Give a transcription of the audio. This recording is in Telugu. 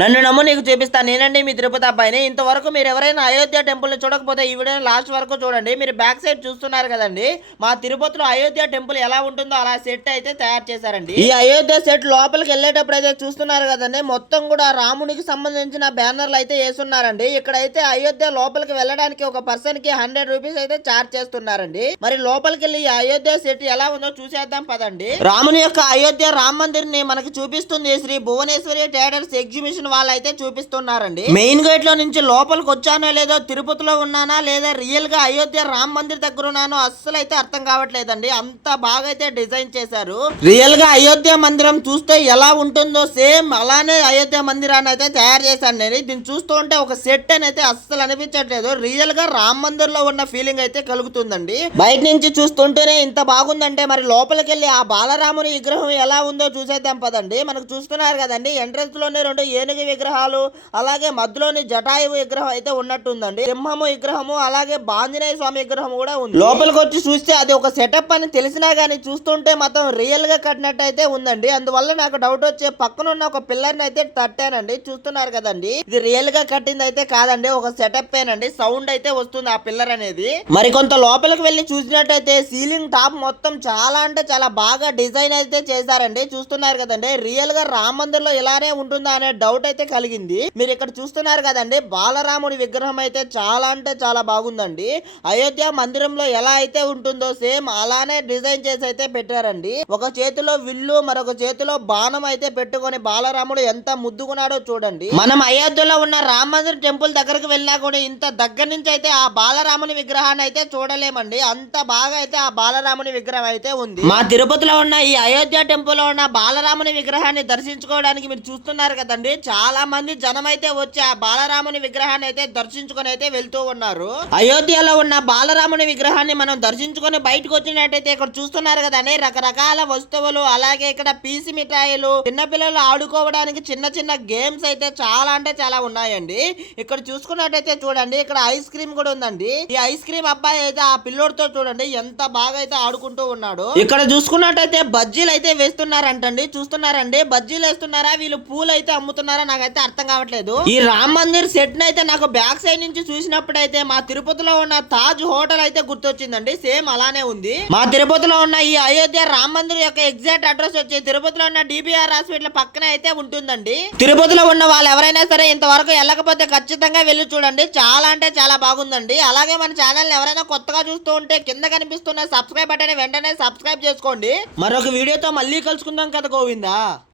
నన్ను నమ్ము నీకు చూపిస్తాను. నేనండి మీ తిరుపతి అబ్బాయిని. ఇంతవరకు మీరు ఎవరైనా అయోధ్య టెంపుల్ ని చూడకపోతే ఈ వీడియోని లాస్ట్ వరకు చూడండి. మీరు బ్యాక్ సైడ్ చూస్తున్నారు కదండి, మా తిరుపతిలో అయోధ్య టెంపుల్ ఎలా ఉంటుందో అలా సెట్ అయితే తయారు చేశారండి. ఈ అయోధ్య సెట్ లోపలికి వెళ్ళేటప్పుడు అయితే చూస్తున్నారు కదండి, మొత్తం కూడా రామునికి సంబంధించిన బ్యానర్లు అయితే వేస్తున్నారండి. ఇక్కడైతే అయోధ్య లోపలికి వెళ్ళడానికి ఒక పర్సన్ కి 100 రూపీస్ అయితే చార్జ్ చేస్తున్నారండి. మరి లోపలికి వెళ్ళి ఈ అయోధ్య సెట్ ఎలా ఉందో చూసేద్దాం పదండి. రాముని యొక్క అయోధ్య రామ్ మందిర్ ని మనకి చూపిస్తుంది శ్రీ భువనేశ్వరి ట్రేడర్స్ ఎగ్జిబిషన్ వాళ్ళు అయితే చూపిస్తున్నారండి. మెయిన్ గేట్ లో నుంచి లోపలికి వచ్చానో లేదో, తిరుపతిలో ఉన్నానా లేదా రియల్ గా అయోధ్య రామ్ మందిర్ దగ్గర ఉన్నానో అస్సలు అయితే అర్థం కావట్లేదండి. అంత బాగా అయితే డిజైన్ చేశారు. రియల్ గా అయోధ్య మందిరం చూస్తే ఎలా ఉంటుందో సేమ్ అలానే అయోధ్య మందిరాన్ని అయితే తయారు చేశాను నేను. దీన్ని చూస్తూ ఉంటే ఒక సెట్ అని అయితే అస్సలు అనిపించట్లేదు. రియల్ గా రామ్ మందిర్ లో ఉన్న ఫీలింగ్ అయితే కలుగుతుందండి. బయట నుంచి చూస్తుంటేనే ఇంత బాగుందంటే మరి లోపలికి వెళ్ళి ఆ బాలరాముని విగ్రహం ఎలా ఉందో చూసేద్దాం పదండి. మనకు చూస్తున్నారు కదండి, ఎంట్రన్స్ లోనే 2 ఏనుగు విగ్రహాలు, అలాగే మధ్యలోని జటాయు విగ్రహం అయితే ఉన్నట్టుందండి. సింహము విగ్రహము అలాగే ఆంజనేయ స్వామి విగ్రహం కూడా ఉంది. లోపలికి వచ్చి చూస్తే అది ఒక సెటప్ అని తెలిసినా గానీ చూస్తుంటే మొత్తం రియల్ గా కట్టినట్టు అయితే ఉందండి. అందువల్ల నాకు డౌట్ వచ్చే పక్కన ఉన్న ఒక పిల్లర్ ని అయితే తట్టానండి. చూస్తున్నారు కదండి, ఇది రియల్ గా కట్టింది అయితే కాదండి, ఒక సెటప్ ఏనండి. సౌండ్ అయితే వస్తుంది ఆ పిల్లర్ అనేది. మరి కొంత లోపలికి వెళ్ళి చూసినట్టయితే సీలింగ్ టాప్ మొత్తం చాలా అంటే చాలా బాగా డిజైన్ అయితే చేశారండి. చూస్తున్నారు కదండి, రియల్ గా రామ్ మందిర్ లో ఇలానే ఉంటుందా అనే డౌట్ అయితే కలిగింది. మీరు ఇక్కడ చూస్తున్నారు కదండి, బాలరాముడి విగ్రహం అయితే చాలా అంటే చాలా బాగుందండి. అయోధ్య మందిరంలో ఎలా అయితే ఉంటుందో సేమ్ అలానే డిజైన్ చేసి అయితే పెట్టారండి. ఒక చేతిలో విల్లు మరొక చేతిలో బాణం అయితే పెట్టుకొని బాలరాముడు ఎంత ముద్దుకున్నాడో చూడండి. మనం అయోధ్యలో ఉన్న రామ మందిర్ టెంపుల్ దగ్గరకు వెళ్ళినా కూడా ఇంత దగ్గర నుంచి అయితే ఆ బాలరాముని విగ్రహాన్ని అయితే చూడలేమండి. అంత బాగా అయితే ఆ బాలరాముని విగ్రహం అయితే ఉంది. మా తిరుపతిలో ఉన్న ఈ అయోధ్య టెంపుల్ లో ఉన్న బాలరాముని విగ్రహాన్ని దర్శించుకోవడానికి మీరు చూస్తున్నారు కదండి, చాలా మంది జనం అయితే వచ్చి ఆ బాలరాముని విగ్రహాన్ని అయితే దర్శించుకొని అయితే వెళ్తూ ఉన్నారు. అయోధ్యలో ఉన్న బాలరాముని విగ్రహాన్ని మనం దర్శించుకొని బయటకు వచ్చినట్టయితే ఇక్కడ చూస్తున్నారు కదండి, రకరకాల వస్తువులు అలాగే ఇక్కడ పీసి మిఠాయిలు, చిన్నపిల్లలు ఆడుకోవడానికి చిన్న చిన్న గేమ్స్ అయితే చాలా అంటే చాలా ఉన్నాయండి. ఇక్కడ చూసుకున్నట్టయితే చూడండి, ఇక్కడ ఐస్ క్రీమ్ కూడా ఉందండి. ఈ ఐస్ క్రీమ్ అబ్బాయి అయితే ఆ పిల్లోడితో చూడండి ఎంత బాగా అయితే ఆడుకుంటూ ఉన్నాడు. ఇక్కడ చూసుకున్నట్టయితే బజ్జీలు అయితే వేస్తున్నారంటండి. చూస్తున్నారండి, బజ్జీలు వేస్తున్నారా వీళ్ళు పూలు అయితే అమ్ముతున్నారా నాకైతే అర్థం కావట్లేదు. ఈ రామ్ మందిర్ సెట్ అయితే నాకు బ్యాక్ సైడ్ నుంచి చూసినప్పుడు అయితే మా తిరుపతిలో ఉన్న తాజ్ హోటల్ అయితే గుర్తొచ్చిందండి. సేమ్ అలానే ఉంది. మా తిరుపతిలో ఉన్న ఈ అయోధ్య రామ్ మందిర్ యొక్క ఎగ్జాక్ట్ అడ్రస్ వచ్చి తిరుపతిలో ఉన్న డిబిఆర్ హాస్పిటల్ పక్కనే అయితే ఉంటుందండి. తిరుపతిలో ఉన్న వాళ్ళు ఎవరైనా సరే ఇంతవరకు వెళ్ళకపోతే ఖచ్చితంగా వెళ్ళి చూడండి, చాలా అంటే చాలా బాగుందండి. అలాగే మన ఛానల్ ఎవరైనా కొత్తగా చూస్తూ ఉంటే కింద కనిపిస్తున్న సబ్స్క్రైబ్ బటన్ వెంటనే సబ్స్క్రైబ్ చేసుకోండి. మరొక వీడియోతో మళ్ళీ కలుసుకుందాం కదా గోవిందా.